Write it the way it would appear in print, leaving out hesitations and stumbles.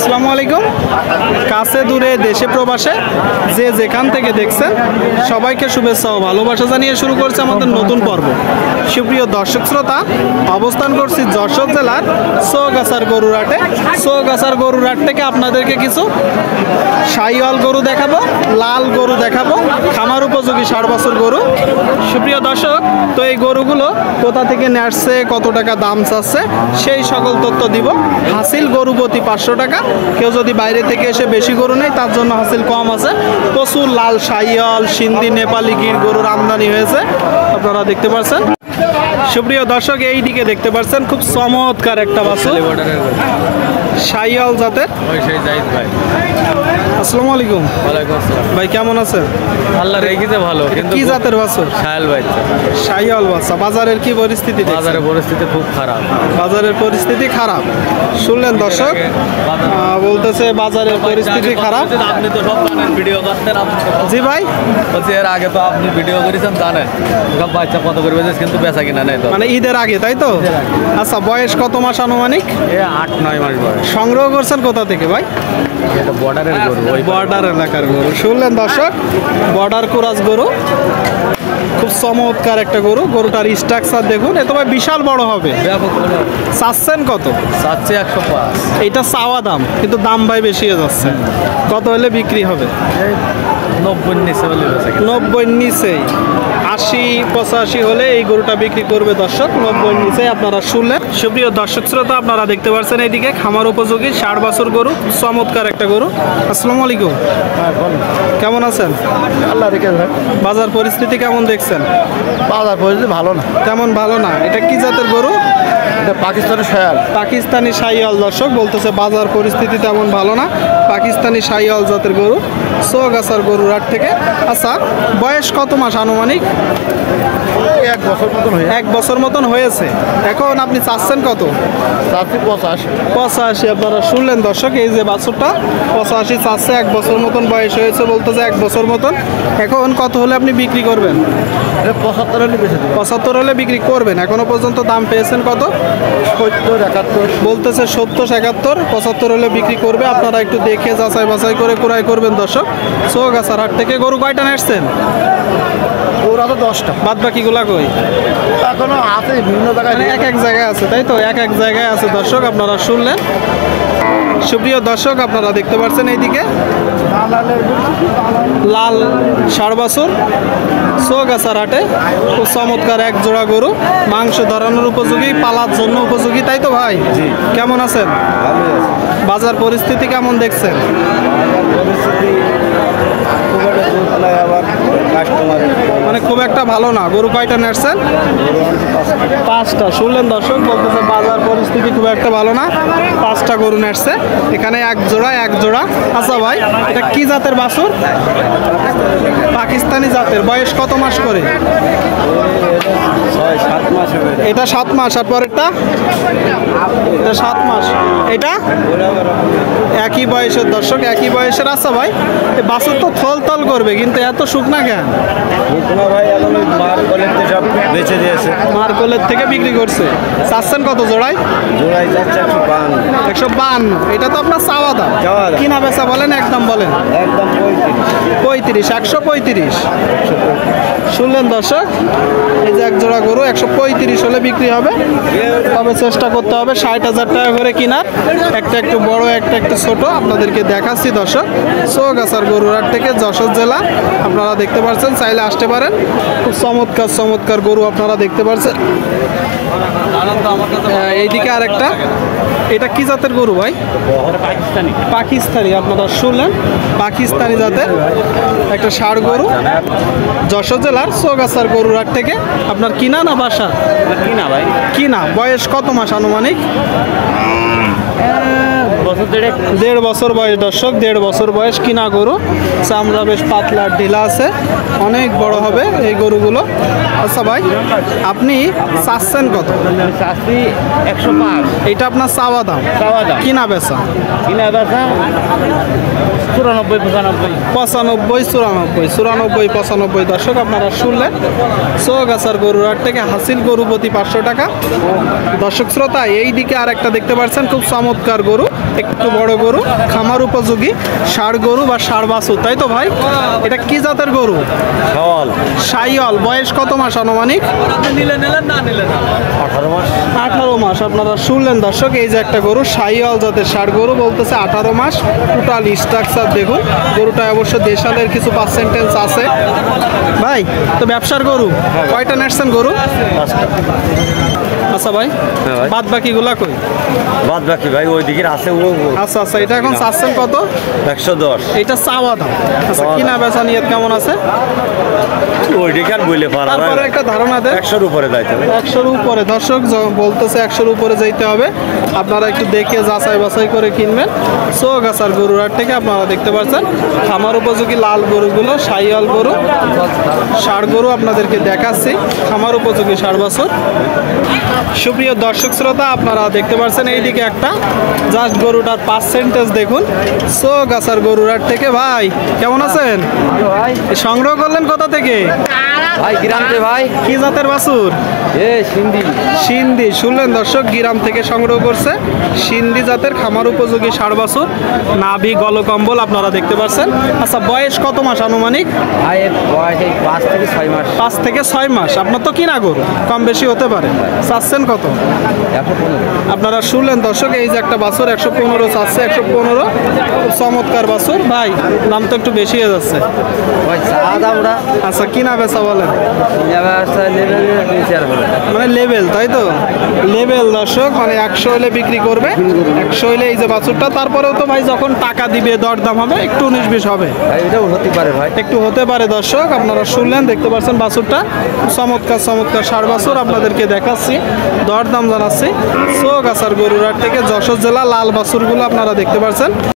আসসালামু আলাইকুম। কাছে দূরে দেশে প্রবাসে যে যেখান থেকে দেখছেন সবাইকে শুভেচ্ছা ও ভালোবাসা জানিয়ে শুরু করছে আমাদের নতুন পর্ব। সুপ্রিয় দর্শক শ্রোতা, অবস্থান করছি যশোর জেলার চৌগাছার গরুরহাটে। চৌগাছার গরুরহাট থেকে আপনাদেরকে কিছু শাহিওয়াল গরু দেখাবো, লাল গরু দেখাবো, খামার উপযোগী 60 বছর গরু। সুপ্রিয় দর্শক, তো এই গরুগুলো কোথা থেকে নিয়ে আসছে, কত টাকা দাম চাচ্ছে, সেই সকল তথ্য দিব। হাসিল গরু প্রতি 500 টাকা। কেউ যদি বাইরে থেকে এসে বেশি গরু নেই তার জন্য হাসিল কম আছে। প্রচুর লাল শাহিওয়াল, সিন্ধি, নেপালি গির গরুর আমদানি হয়েছে, আপনারা দেখতে পাচ্ছেন। সুপ্রিয় দর্শক, এই দিকে দেখতে পাচ্ছেন খুব চমৎকার একটা বাছুর শাহিওয়াল জাতের। আসসালামু আলাইকুম। ভাই কেমন আছেন? আল্লাহ রেখেছে ভালো। কিন্তু কি জাতের বাছুর? শাহিওয়াল বাচ্চা। বাজারের কি পরিস্থিতি? বাজারের পরিস্থিতি খুব খারাপ। বাজারের পরিস্থিতি খারাপ শুনলেন দর্শক, বলতেছে বাজারের পরিস্থিতি খারাপ। আপনি তো সব জানেন, ভিডিও করতেন। জি ভাই, বলছি এর আগে তো আপনি ভিডিও করেছেন, জানেন সব বাচ্চা কত করে বেঁচেছে, কিন্তু বেচা কিনা নেই তো। মানে ঈদের আগে, তাই তো? আচ্ছা, বয়স কত মাস আনুমানিক? 8-9 মাস বয়স। সংগ্রহ করছেন কোথা থেকে ভাই? এটা বর্ডারের গরু, ওই বর্ডার এলাকার গরু। শুনলেন দর্শক, বর্ডার কোরাস গরু, খুব চমৎকার একটা গরু। গরুটার স্ট্রাকচার দেখুন, এ তো ভাই বিশাল বড় হবে। চাচ্ছেন কত? চাচ্ছে 105। এইটা চাওয়া দাম, কিন্তু দাম ভাই বেশি হয়ে যাচ্ছে। কত হলে বিক্রি হবে? 90-র নিচে হলে বেচা কিনা। 90-র নিচেই। 80-85 হলে এই গরুটা বিক্রি করবে দর্শক। 90-র নিচে আপনারা শুনলেন। সুপ্রিয় দর্শক শ্রোতা, আপনারা দেখতে পাচ্ছেন এইদিকে খামার উপযোগী 60 বছর গরু, চমৎকার একটা গরু। আসসালামু আলাইকুম। কেমন আছেন? আল্লাহ রেখে বাজার পরিস্থিতি কেমন দেখছেন? বাজার পরিস্থিতি ভালো না। তেমন ভালো না। এটা কি জাতের গরু? এটা পাকিস্তানের শায়াল। পাকিস্তানি শাহিওয়াল দর্শক, বলতেছে বাজার পরিস্থিতি তেমন ভালো না। পাকিস্তানি শাহিওয়াল জাতের গরু, চৌগাছার গরুরহাট থেকে। আচ্ছা, বয়স কত মাস আনুমানিক? 1 বছর মতন হয়ে 1 বছর মতন হয়েছে। এখন আপনি চাচ্ছেন কত? 85। আপনারা শুনলেন দর্শক, এই যে বাছুরটা 85 চাচ্ছে। 1 বছর মতন বয়স হয়েছে, বলতেছে 1 বছর মতন। এখন কত হলে আপনি বিক্রি করবেন? 75 হলে বেশি। 75 হলে বিক্রি করবেন। এখনো পর্যন্ত দাম পেয়েছেন কত? 70-71 বলতেছে 70-71। 75 হলে বিক্রি করবে। আপনারা একটু দেখে যাচাই বাছাই করে ক্রয় করবেন দর্শক। চৌগাছার হাট থেকে গরু কয়টা নেসছেন? ওরা তো 10টা। বাদ বাকিগুলা কই? এখনো আছে বিভিন্ন জায়গায়। মানে এক জায়গায় আছে, তাই তো? এক জায়গায় আছে দর্শক, আপনারা শুনলেন। সুপ্রিয় দর্শক, আপনারা দেখতে পাচ্ছেন এইদিকে লাল 60 বছর চৌগাছার হাটে খুব চমৎকার এক জোড়া গরু, মাংস ধরানোর উপযোগী, পালার জন্য উপযোগী, তাই তো ভাই? কেমন আছেন? বাজার পরিস্থিতি কেমন দেখছেন? মানে খুব একটা ভালো না। গরু কয়টা নেসছেন? 5টা। শুনলেন দর্শক, বলতেছে বাজার পরিস্থিতি খুব একটা ভালো না। 5টা গরু নেসছে। এখানে এক জোড়া। আচ্ছা ভাই, এটা কি জাতের বাছুর? পাকিস্তানি জাতের। বয়স কত মাস করে? 6-7 মাস হবে। এটা 7 মাস। আর পরেরটা? এটা 7 মাস। এটা একই বয়সের দর্শক, একই বয়সের। আচ্ছা ভাই, এই বাছুর তো থল করবে, কিন্তু এত শুকনা কেন? ভাই এখন মার কোলের থেকে সব বেচে দিয়েছে। মার কোলের থেকে বিক্রি করছে। চাচ্ছেন কত জোড়ায়? জোড়াই যাচ্ছে 152। 152। এটা তো আপনার চাওয়া দাম। কিনা বেচা বলেন, একদম বলেন। একদম 35। 135। শুনলেন দর্শক, এই যে এক জোড়া গরু 135 হলে বিক্রি হবে। তবে চেষ্টা করতে হবে 60,000 টাকা করে কিনার। একটা একটু বড়, একটা একটু ছোট, আপনাদেরকে দেখাচ্ছি দর্শক। চৌগাছার গরুরহাট থেকে, যশোর জেলা। আপনারা দেখতে পাচ্ছেন, চাইলে আসতে পারেন। খুব চমৎকার গরু আপনারা দেখতে পাচ্ছেন। এইদিকে আরেকটা। এটা কি জাতের গরু ভাই? পাকিস্তানি। আপনারা শুনলেন, পাকিস্তানি জাতের একটা ষাঁড় গরু, যশোর জেলার চৌগাছার গরুরহাট থেকে। আপনার কিনা না বাসা? কিনা ভাই। কিনা। বয়স কত মাস আনুমানিক? 1.5 বছর বয়স দর্শক। 1.5 বছর বয়স, কিনা গরু। চামড়া বেশ পাতলা, ঢিলা আছে, অনেক বড় হবে এই গরুগুলো। আচ্ছা ভাই, আপনি চাচ্ছেন কত? 105। এটা আপনার চাওয়া দাম। কিনা বেচা? 94-95 দর্শক, আপনারা শুনলেন। চৌগাছার গরুরহাট থেকে হাসিল গরু প্রতি 500 টাকা। দর্শক শ্রোতা, এই দিকে আর একটা দেখতে পাচ্ছেন খুব চমৎকার গরু। একটু বড় গরু, খামার উপযোগী ষাঁড় গরু বা ষাঁড় বাছুর, তাই তো ভাই? এটা কি জাতের গরু? সওয়াল শাইওয়াল। বয়স কত মাস আনুমানিক? নিলেন না নিলেন না 18 মাস। 18 মাস। আপনারা শুনলেন দর্শক, এই যে একটা গরু শাইওয়াল জাতের ষাঁড় গরু, বলতেছে 18 মাস। টোটাল স্ট্রাকচার দেখুন, গরুটা অবশ্য দেশালের কিছু পার্সেন্টেজ আছে। ভাই তো ব্যবসার গরু কয়টা নেটছেন গরু? আচ্ছা ভাই, হ্যাঁ ভাই। বাদ বাকিগুলা কই? বাদ বাকি ভাই ওই দিকের আছে ও আচ্ছা আচ্ছা, এটা এখন চাচ্ছেন কত? 110। এটা চাওয়া দাম। আচ্ছা, চাওয়া কিনা বেচা নিয়ত কেমন আছে? ওই দিকে আর বইলে পারা তারপরে একটা ধারণা দেন। 100-র উপরে যাইতে হবে। 100-র উপরে। দর্শক বলতেছে 100-র উপরে যাইতে হবে। আপনারা একটু দেখে যাচাই বাছাই করে কিনবেন। চৌগাছার গরুর হাট থেকে আপনারা দেখতে পাচ্ছেন খামার উপযোগী লাল গরুগুলো, শাইওয়াল গরু, ষাঁড় গরু আপনাদেরকে দেখাচ্ছি, খামার উপযোগী ষাঁড় বাছুর। সুপ্রিয় দর্শক শ্রোতা, আপনারা দেখতে পাচ্ছেন এইদিকে একটা জাস্ট গরুটার পার্সেন্টেজ দেখুন। চৌগাছার গরুর হাট থেকে। ভাই কেমন আছেন? সংগ্রহ করলেন কোথা থেকে? ভাই গ্রামতে ভাই কি জাতের বাছুর? সিন্ধি। সিন্ধি। শুনলেন দর্শক, গ্রাম থেকে সংগ্রহ করছে সিন্ধি জাতের খামার উপযোগী ষাঁড় বাছুর, নাভি গলকম্বল আপনারা দেখতে পাচ্ছেন। আচ্ছা, বয়স কত মাস আনুমানিক? ভাই বয়স 5 থেকে 6 মাস। 5 থেকে 6 মাস। আপনার তো কিনা গরু, কম বেশি হতে পারে। চাচ্ছেন কত? 115। আপনারা শুনলেন দর্শক, এই যে একটা বাছুর 115 চাচ্ছে। 115 চমৎকার বাছুর। ভাই দাম তো একটু বেশি হয়ে যাচ্ছে। ভাই চা দামটা আচ্ছা, কিনা বেচা বলেন? মানে লেভেল, তাই তো? লেভেল দর্শক, মানে 100 হলে বিক্রি করবে। 100 হলে এই যে বাছুরটা। তারপরেও তো ভাই যখন টাকা দিবে দরদাম হবে, একটু 19-20 হবে। ভাই এটাও হতে পারে ভাই। একটু হতে পারে দর্শক। আপনারা শুনলেন, দেখতে পাচ্ছেন বাছুরটা চমৎকার চমৎকার ষাঁড় বাছুর আপনাদেরকে দেখাচ্ছি, দরদাম জানাচ্ছি। চৌগাছার গরুর হাট থেকে যশোর জেলা লাল বাছুরগুলো আপনারা দেখতে পাচ্ছেন।